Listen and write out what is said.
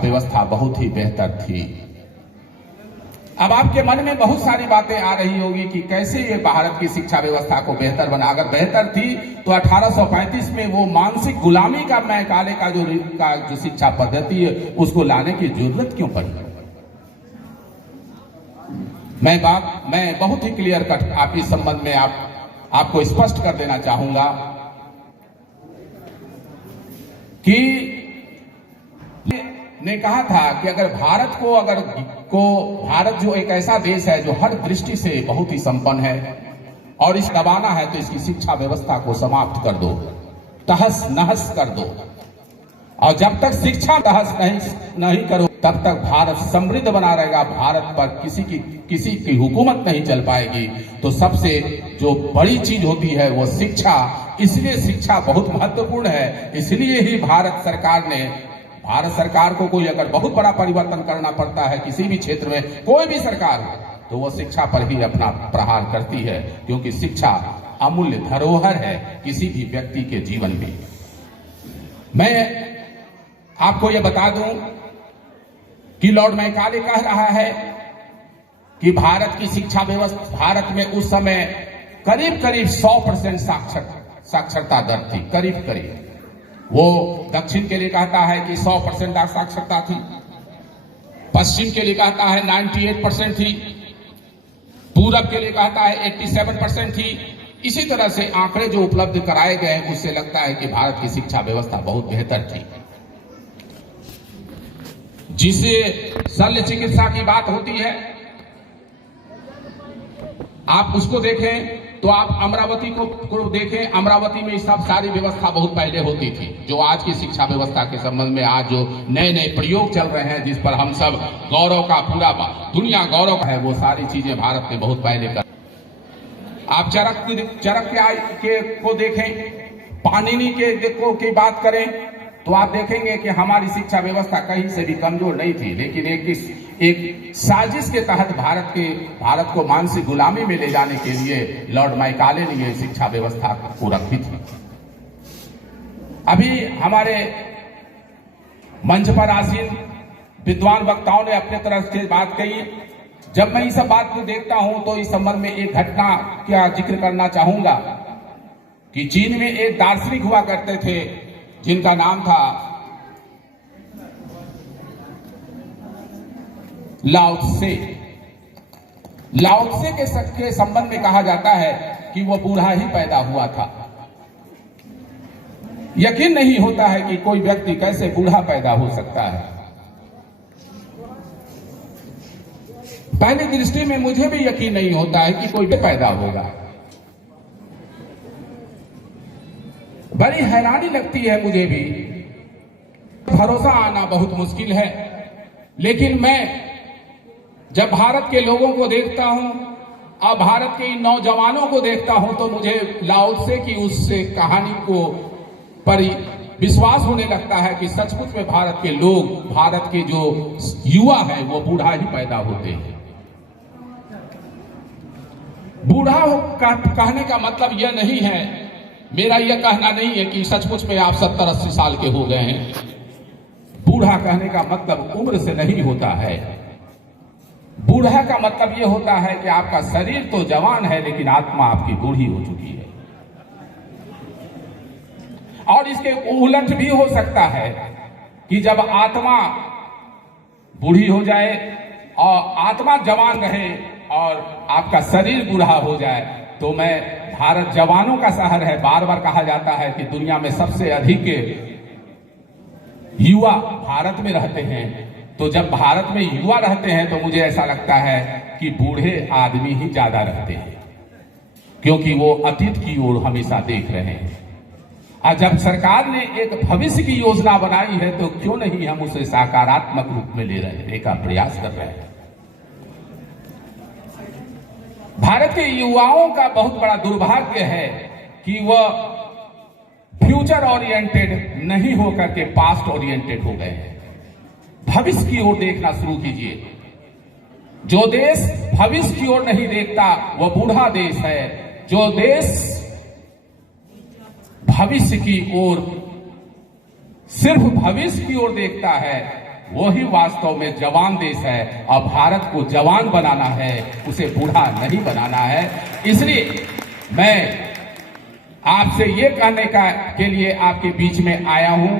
व्यवस्था बहुत ही बेहतर थी। अब आपके मन में बहुत सारी बातें आ रही होगी कि कैसे ये भारत की शिक्षा व्यवस्था को बेहतर बना। अगर बेहतर थी तो 1835 में वो मानसिक गुलामी का मैकाले का जो शिक्षा पद्धति है उसको लाने की जरूरत क्यों पड़ी। मैं बहुत ही क्लियर कट आप इस संबंध में आपको स्पष्ट कर देना चाहूंगा कि ने कहा था कि अगर भारत जो एक ऐसा देश है जो हर दृष्टि से बहुत ही संपन्न है और इस दबाना है तो इसकी शिक्षा व्यवस्था को समाप्त कर दो, तहस नहस कर दो। और जब तक शिक्षा तहस नहीं करो तब तक भारत समृद्ध बना रहेगा। भारत पर किसी की हुकूमत नहीं चल पाएगी। तो सबसे जो बड़ी चीज होती है वो शिक्षा, इसलिए शिक्षा बहुत महत्वपूर्ण है। इसलिए ही भारत सरकार को कोई अगर बहुत बड़ा परिवर्तन करना पड़ता है किसी भी क्षेत्र में, कोई भी सरकार तो वो शिक्षा पर ही अपना प्रहार करती है, क्योंकि शिक्षा अमूल्य धरोहर है किसी भी व्यक्ति के जीवन में। मैं आपको यह बता दूं कि लॉर्ड मैकाले कह रहा है कि भारत की शिक्षा व्यवस्था, भारत में उस समय करीब 100% साक्षरता दर थी। करीब वो दक्षिण के लिए कहता है कि 100% साक्षरता थी, पश्चिम के लिए कहता है 98% थी, पूरब के लिए कहता है 87% थी। इसी तरह से आंकड़े जो उपलब्ध कराए गए उससे लगता है कि भारत की शिक्षा व्यवस्था बहुत बेहतर थी। जिसे शल्य चिकित्सा की बात होती है, आप उसको देखें तो आप अमरावती को देखें। अमरावती में सब सारी व्यवस्था बहुत पहले होती थी। जो आज की शिक्षा व्यवस्था के संबंध में आज जो नए प्रयोग चल रहे हैं, जिस पर हम सब गौरव का पूरा दुनिया गौरव है, वो सारी चीजें भारत ने बहुत पहले कर। आप चरक को देखें, पाणिनि की बात करें तो आप देखेंगे कि हमारी शिक्षा व्यवस्था कहीं से भी कमजोर नहीं थी, लेकिन एक साजिश के तहत भारत को मानसिक गुलामी में ले जाने के लिए लॉर्ड मैकाले ने यह शिक्षा व्यवस्था को रखी थी। अभी हमारे मंच पर आसीन विद्वान वक्ताओं ने अपने तरफ से बात कही। जब मैं इस बात को देखता हूं तो इस संबंध में एक घटना का जिक्र करना चाहूंगा कि चीन में एक दार्शनिक हुआ करते थे जिनका नाम था लाओ त्से। के संबंध में कहा जाता है कि वो बूढ़ा ही पैदा हुआ था। यकीन नहीं होता है कि कोई व्यक्ति कैसे बूढ़ा पैदा हो सकता है। पहली दृष्टि में मुझे भी यकीन नहीं होता है कि कोई भी पैदा होगा। बड़ी हैरानी लगती है मुझे भी, भरोसा आना बहुत मुश्किल है। लेकिन मैं जब भारत के लोगों को देखता हूं और भारत के इन नौजवानों को देखता हूं तो मुझे लाओ त्से की उस कहानी को पर विश्वास होने लगता है कि सचमुच में भारत के लोग, भारत के जो युवा है वो बूढ़ा ही पैदा होते हैं। बूढ़ा कहने का मतलब यह नहीं है, मेरा यह कहना नहीं है कि सचमुच में आप 70-80 साल के हो गए हैं। बूढ़ा कहने का मतलब उम्र से नहीं होता है। बूढ़ा का मतलब यह होता है कि आपका शरीर तो जवान है लेकिन आत्मा आपकी बूढ़ी हो चुकी है। और इसके उलट भी हो सकता है कि जब आत्मा बूढ़ी हो जाए और आत्मा जवान रहे और आपका शरीर बूढ़ा हो जाए। तो भारत जवानों का शहर है। बार बार कहा जाता है कि दुनिया में सबसे अधिक युवा भारत में रहते हैं। तो जब भारत में युवा रहते हैं तो मुझे ऐसा लगता है कि बूढ़े आदमी ही ज्यादा रहते हैं, क्योंकि वो अतीत की ओर हमेशा देख रहे हैं। और जब सरकार ने एक भविष्य की योजना बनाई है तो क्यों नहीं हम उसे सकारात्मक रूप में ले रहे का प्रयास कर रहे हैं। भारत के युवाओं का बहुत बड़ा दुर्भाग्य है कि वह फ्यूचर ओरिएंटेड नहीं होकर के पास्ट ओरिएंटेड हो गए हैं। भविष्य की ओर देखना शुरू कीजिए। जो देश भविष्य की ओर नहीं देखता वह बूढ़ा देश है। जो देश भविष्य की ओर, सिर्फ भविष्य की ओर देखता है वही वास्तव में जवान देश है और भारत को जवान बनाना है, उसे बूढ़ा नहीं बनाना है। इसलिए मैं आपसे ये कहने के लिए आपके बीच में आया हूं